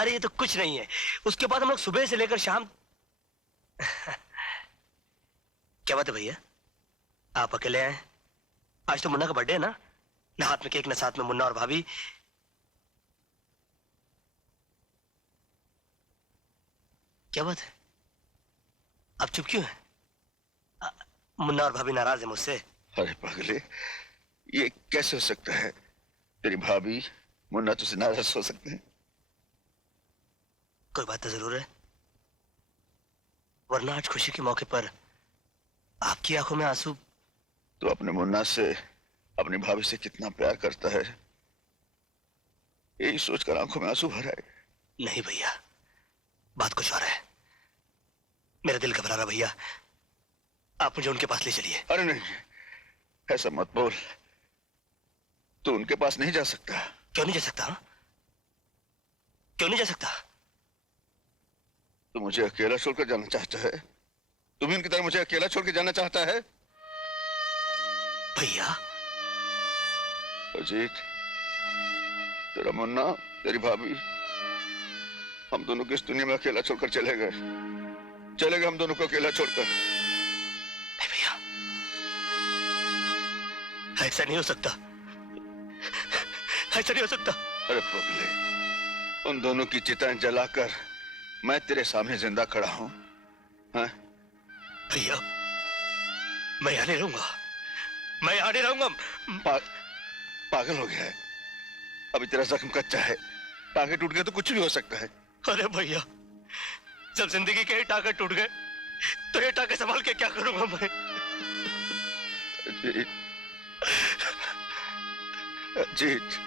अरे ये तो कुछ नहीं है। उसके बाद हम लोग सुबह से लेकर शाम क्या बात है भैया, आप अकेले आए? आज तो मुन्ना का बर्थडे है ना? ना हाथ में केक ना साथ में मुन्ना और भाभी। क्या बात है, आप चुप क्यों हैं? मुन्ना और भाभी नाराज है मुझसे। अरे पागले, ये कैसे हो सकता है? तेरी भाभी मुन्ना तुझसे नाराज हो सकते हैं? कोई बात तो जरूर है, वरना आज खुशी के मौके पर आपकी आंखों में आंसू। तो अपने मुन्ना से, अपनी भाभी से कितना प्यार करता है, यही सोचकर आंखों में आंसू भर आए। नहीं भैया, बात कुछ और है। मेरा दिल घबरा रहा भैया, आप मुझे उनके पास ले चलिए। अरे नहीं, ऐसा मत बोल। तू उनके पास नहीं जा सकता। क्यों नहीं जा सकता? क्यों नहीं जा सकता? तू मुझे अकेला छोड़कर जाना चाहता है? तू भी उनकी तरह मुझे अकेला छोड़ के जाना चाहता है? भैया अजीत, तेरा मुन्ना, तेरी भाभी, हम दोनों को इस दुनिया में अकेला छोड़कर चले गए हम दोनों को अकेला छोड़कर। नहीं भैया, ऐसा नहीं हो सकता, ऐसा नहीं हो सकता। अरे पगले, उन दोनों की चिताएं जलाकर मैं तेरे सामने जिंदा खड़ा हूं। हाँ? भैया मैं यहाँ नहीं रहूंगा, मैं यहाँ नहीं रहूंगा। पागल हो गया है? अभी तेरा जख्म कच्चा है, टांगे टूट गए तो कुछ भी हो सकता है। अरे भैया, जब जिंदगी के ही टांगे टूट गए तो ये टांगे संभाल के क्या करूंगा मैं? अजीत, अजीत,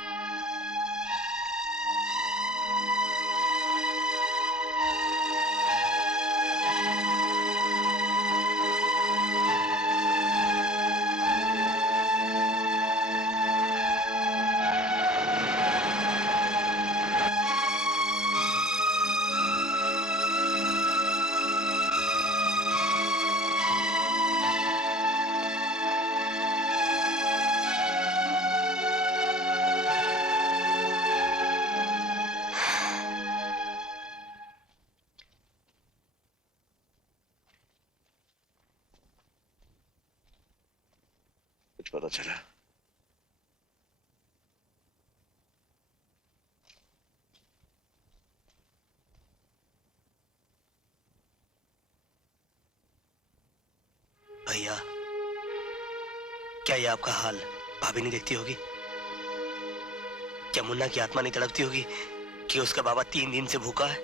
पता चला? भैया, क्या ये आपका हाल भाभी नहीं देखती होगी? क्या मुन्ना की आत्मा नहीं तड़पती होगी कि उसका बाबा 3 दिन से भूखा है?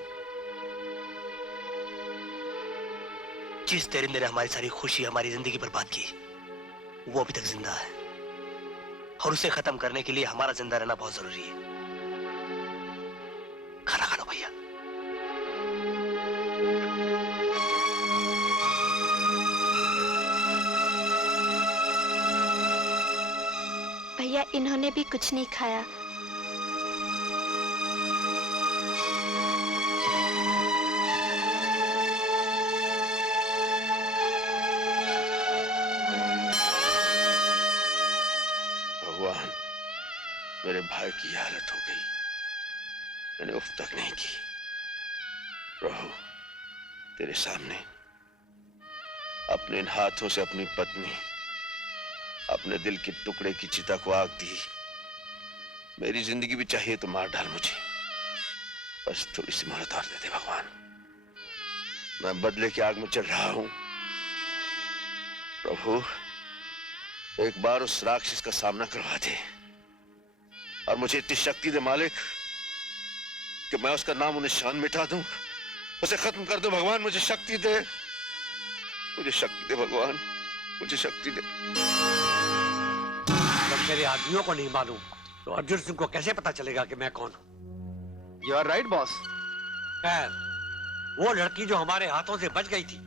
जिस दरिंदे ने हमारी सारी खुशी, हमारी जिंदगी बर्बाद की, वो अभी तक जिंदा है और उसे खत्म करने के लिए हमारा जिंदा रहना बहुत जरूरी है। खाना खा लो भैया। भैया, इन्होंने भी कुछ नहीं खाया। मेरे भाई की हालत हो गई, मैंने उफ तक नहीं की। प्रभु, तेरे सामने अपने इन हाथों से अपनी पत्नी, अपने दिल के टुकड़े की चिता को आग दी। मेरी जिंदगी भी चाहिए तो मार डाल मुझे, बस थोड़ी सी मोहलत और दे दे भगवान। मैं बदले की आग में चल रहा हूं। प्रभु, एक बार उस राक्षस का सामना करवा दे और मुझे इतनी शक्ति दे मालिक कि मैं उसका नाम और निशान मिटा दूं, उसे खत्म कर दूं। भगवान मुझे शक्ति दे, मुझे शक्ति दे भगवान, मुझे शक्ति दे। जब मेरे आदमियों को नहीं मालूम तो अर्जुन सिंह को कैसे पता चलेगा कि मैं कौन हूं? You are right, boss. खैर, वो लड़की जो हमारे हाथों से बच गई थी,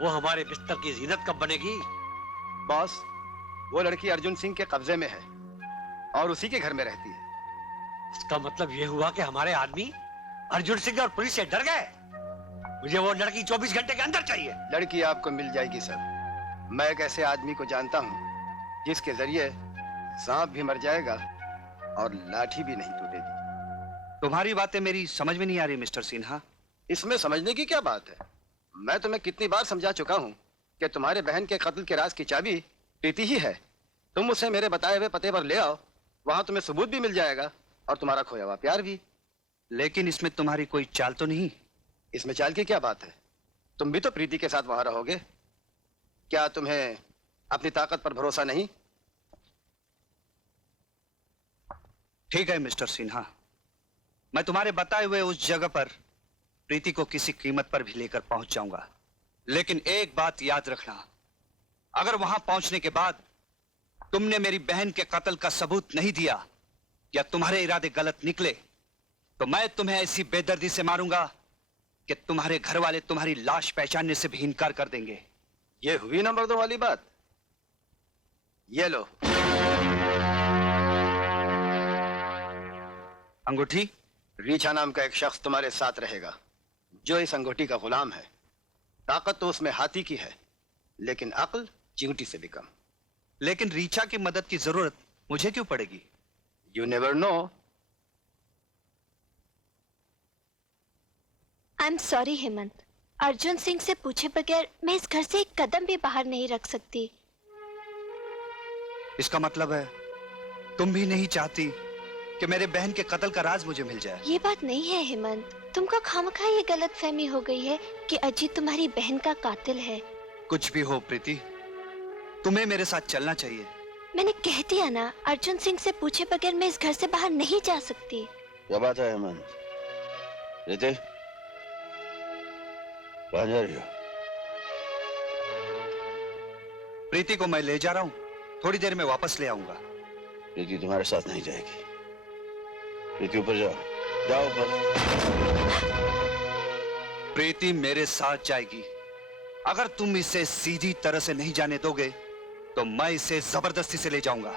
वो हमारे बिस्तर की जीनत कब बनेगी? बॉस, वो लड़की अर्जुन सिंह के कब्जे में है और उसी के घर में रहती है। इसका मतलब ये हुआ कि हमारे आदमी अर्जुन सिंह और पुलिस से डर गए। मुझे वो लड़की 24 घंटे के अंदर चाहिए। लड़की आपको मिल जाएगी सर। मैं एक ऐसे आदमी को जानता हूँ जिसके जरिए सांप भी मर जाएगा और लाठी भी नहीं टूटेगी। तुम्हारी बातें मेरी समझ में नहीं आ रही मिस्टर सिन्हा। इसमें समझने की क्या बात है? मैं तुम्हें कितनी बार समझा चुका हूं कि तुम्हारे बहन के कत्ल के राज की चाबी प्रीति ही है। तुम उसे मेरे बताए हुए पते पर ले आओ, वहां तुम्हें सबूत भी मिल जाएगा और तुम्हारा खोया हुआ प्यार भी। लेकिन इसमें तुम्हारी कोई चाल तो नहीं? इसमें चाल की क्या बात है? तुम भी तो प्रीति के साथ वहां रहोगे। क्या तुम्हें अपनी ताकत पर भरोसा नहीं? ठीक है मिस्टर सिन्हा, मैं तुम्हारे बताए हुए उस जगह पर प्रीति को किसी कीमत पर भी लेकर पहुंच जाऊंगा। लेकिन एक बात याद रखना, अगर वहां पहुंचने के बाद तुमने मेरी बहन के कत्ल का सबूत नहीं दिया या तुम्हारे इरादे गलत निकले तो मैं तुम्हें ऐसी बेदर्दी से मारूंगा कि तुम्हारे घर वाले तुम्हारी लाश पहचानने से भी इनकार कर देंगे। ये हुई नंबर 2 वाली बात। ये लो अंगूठी। रीछा नाम का एक शख्स तुम्हारे साथ रहेगा जो इस अंगूठी का गुलाम है। ताकत तो उसमें हाथी की है लेकिन अक्ल चींटी से भी कम। लेकिन रीछा की मदद की जरूरत मुझे क्यों पड़ेगी? You never know. I am sorry Hemant, Arjun Singh से पूछे बगैर मैं इस घर से एक कदम भी बाहर नहीं रख सकती। इसका मतलब है तुम भी नहीं चाहती कि मेरे बहन के कत्ल का राज मुझे मिल जाए? ये बात नहीं है हेमंत, तुमको खामखा ये गलतफहमी हो गई है कि अजीत तुम्हारी बहन का कातिल है। कुछ भी हो प्रीति, तुम्हें मेरे साथ चलना चाहिए। मैंने कह दिया ना, अर्जुन सिंह से पूछे बगैर मैं इस घर से बाहर नहीं जा सकती। क्या बात है हेमंत? प्रीति कहाँ जा रही हो? प्रीति को मैं ले जा रहा हूँ, थोड़ी देर में वापस ले आऊंगा। प्रीति तुम्हारे साथ नहीं जाएगी। प्रीति ऊपर जाओ, जाओ ऊपर। प्रीति मेरे साथ जाएगी। अगर तुम इसे सीधी तरह से नहीं जाने दोगे तो मैं इसे जबरदस्ती से ले जाऊंगा।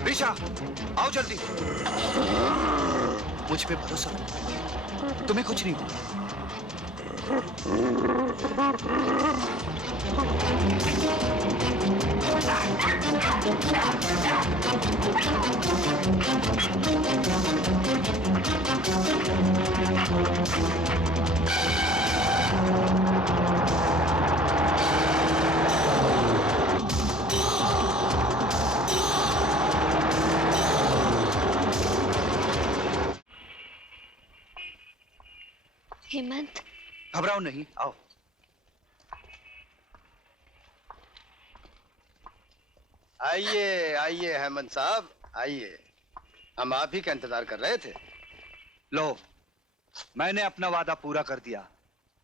रीछा, आओ जल्दी। मुझ पे भरोसा करो, तुम्हें कुछ नहीं होगा। हेमंत, घबराओ नहीं, आओ। आइए आइए हेमंत साहब, आइए। हम आप ही का इंतजार कर रहे थे। लो, मैंने अपना वादा पूरा कर दिया।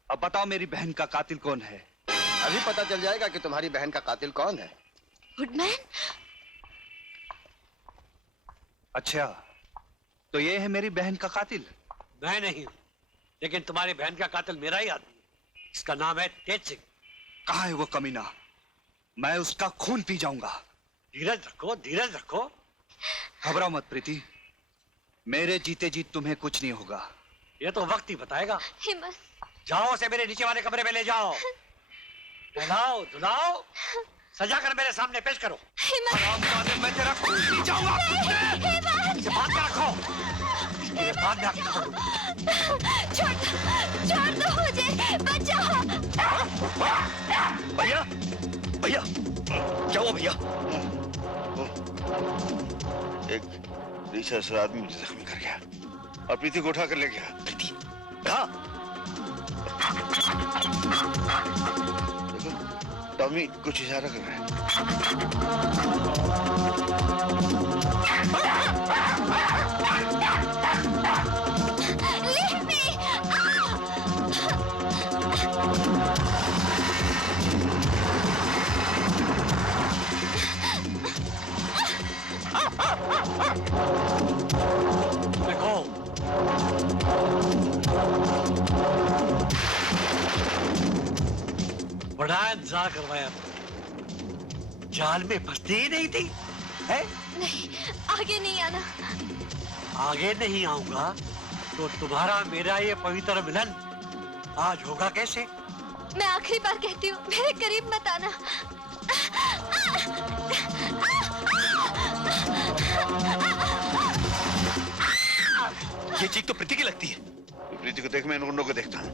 अब बताओ मेरी बहन का कातिल कौन है? अभी पता चल जाएगा कि तुम्हारी बहन का कातिल कौन है। वुडमैन? अच्छा, तो ये है मेरी बहन का कातिल? मैं नहीं हूं, लेकिन तुम्हारी बहन का कातिल मेरा ही आदमी है। इसका नाम है तेज सिंह। कहाँ है वो कमीना? मैं उसका खून पी जाऊंगा। धीरज रखो, धीरज रखो। घबराओ मत प्रीति, मेरे जीते जी तुम्हें कुछ नहीं होगा। ये तो वक्त ही बताएगा। हेमंत, जाओ, उसे मेरे नीचे वाले कमरे में ले जाओ। नहलाओ धुलाओ, सजा कर मेरे सामने पेश करो। हेमंत, मैं तेरा खून पी जाऊंगा। हेमंत, इसे बांध के रखो, इसके बाद में आपको छोड़ दो मुझे, बचाओ। भैया भैया क्या हुआ भैया? एक रीसर्च आदमी मुझे जख्मी कर गया और प्रीति को उठा कर ले गया। प्रीति कहाँ? देखो, टॉमी कुछ इशारा कर रहा है। Leave me! देखो, बड़ा इंतजार करवाया, जाल में फंसती ही नहीं थी, है? नहीं, आगे नहीं आना। आगे नहीं आऊंगा तो तुम्हारा मेरा ये पवित्र मिलन आज होगा कैसे? मैं आखिरी बार कहती हूँ, मेरे करीब मत आना। ये चीख तो प्रीति की लगती है। प्रीति को देख, मैं इन गुंडों को देखता हूँ।